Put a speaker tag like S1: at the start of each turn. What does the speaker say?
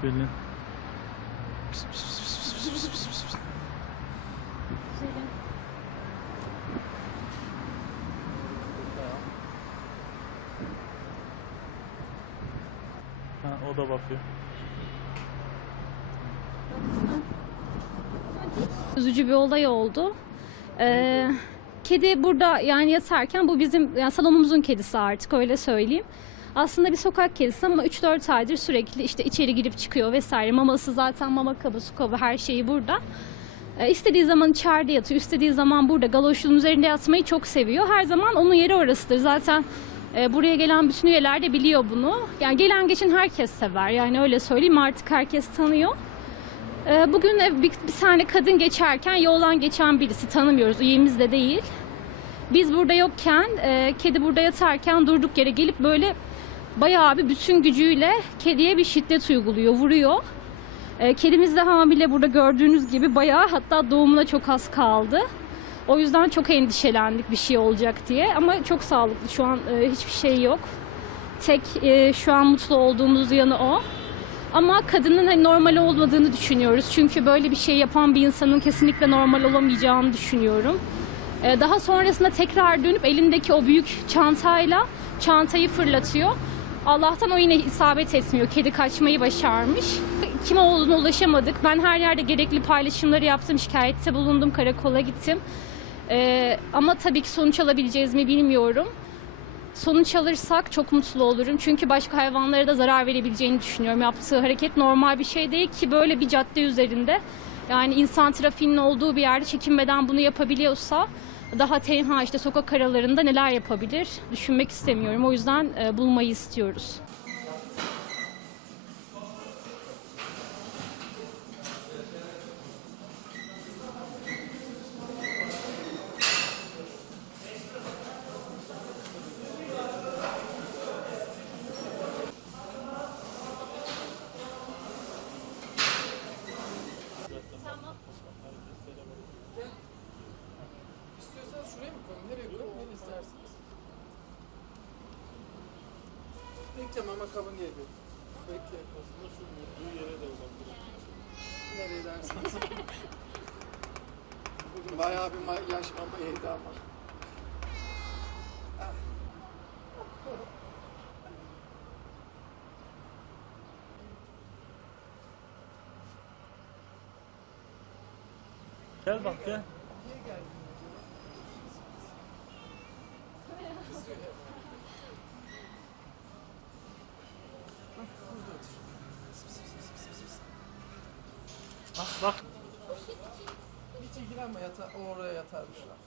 S1: Şöyle. Ha, o da bakıyor.
S2: Üzücü bir olay oldu. Ee, kedi burada yani yatarken bu bizim yani salonumuzun kedisi artık öyle söyleyeyim. Aslında bir sokak kedisi ama 3-4 aydır sürekli işte içeri girip çıkıyor vesaire. Maması zaten mama kabı, su kabı her şeyi burada. Ee, istediği zaman içeride yatıyor, istediği zaman burada galoşun üzerinde yatmayı çok seviyor. Her zaman onun yeri orasıdır. Zaten e, buraya gelen bütün üyeler de biliyor bunu. Yani gelen geçen herkes sever. Yani öyle söyleyeyim artık herkes tanıyor. Ee, Bugün e, bir, bir tane kadın geçerken yoldan geçen birisi tanımıyoruz, üyemiz de değil. Biz burada yokken, e, kedi burada yatarken durduk yere gelip böyle bayağı bir bütün gücüyle kediye bir şiddet uyguluyor, vuruyor. E, kedimiz de hamile burada gördüğünüz gibi bayağı hatta doğumuna çok az kaldı. O yüzden çok endişelendik bir şey olacak diye ama çok sağlıklı şu an e, hiçbir şey yok. Tek e, şu an mutlu olduğumuz yanı o. Ama kadının hani normal olmadığını düşünüyoruz. Çünkü böyle bir şey yapan bir insanın kesinlikle normal olamayacağını düşünüyorum. Ee, Daha sonrasında tekrar dönüp elindeki o büyük çantayla çantayı fırlatıyor. Allah'tan o yine isabet etmiyor. Kedi kaçmayı başarmış. Kim olduğuna ulaşamadık. Ben her yerde gerekli paylaşımları yaptım. Şikayette bulundum. Karakola gittim. Ee, ama tabii ki sonuç alabileceğiz mi bilmiyorum. Sonuç alırsak çok mutlu olurum. Çünkü başka hayvanlara da zarar verebileceğini düşünüyorum. Yaptığı hareket normal bir şey değil ki böyle bir cadde üzerinde. Yani insan trafiğinin olduğu bir yerde çekinmeden bunu yapabiliyorsa daha tenha işte sokak aralarında neler yapabilir düşünmek istemiyorum. O yüzden e, bulmayı istiyoruz.
S3: Bekle mama kabın geliyor. Bekle. Aslında şu vurduğu yere de olabilir. Nereye dersiniz? Bugün bayağı bir ma- yaş mama yedi ama.
S1: Gel bak gel. Bak bak.
S3: Hiç ilgilenme yata oraya yatarmışlar.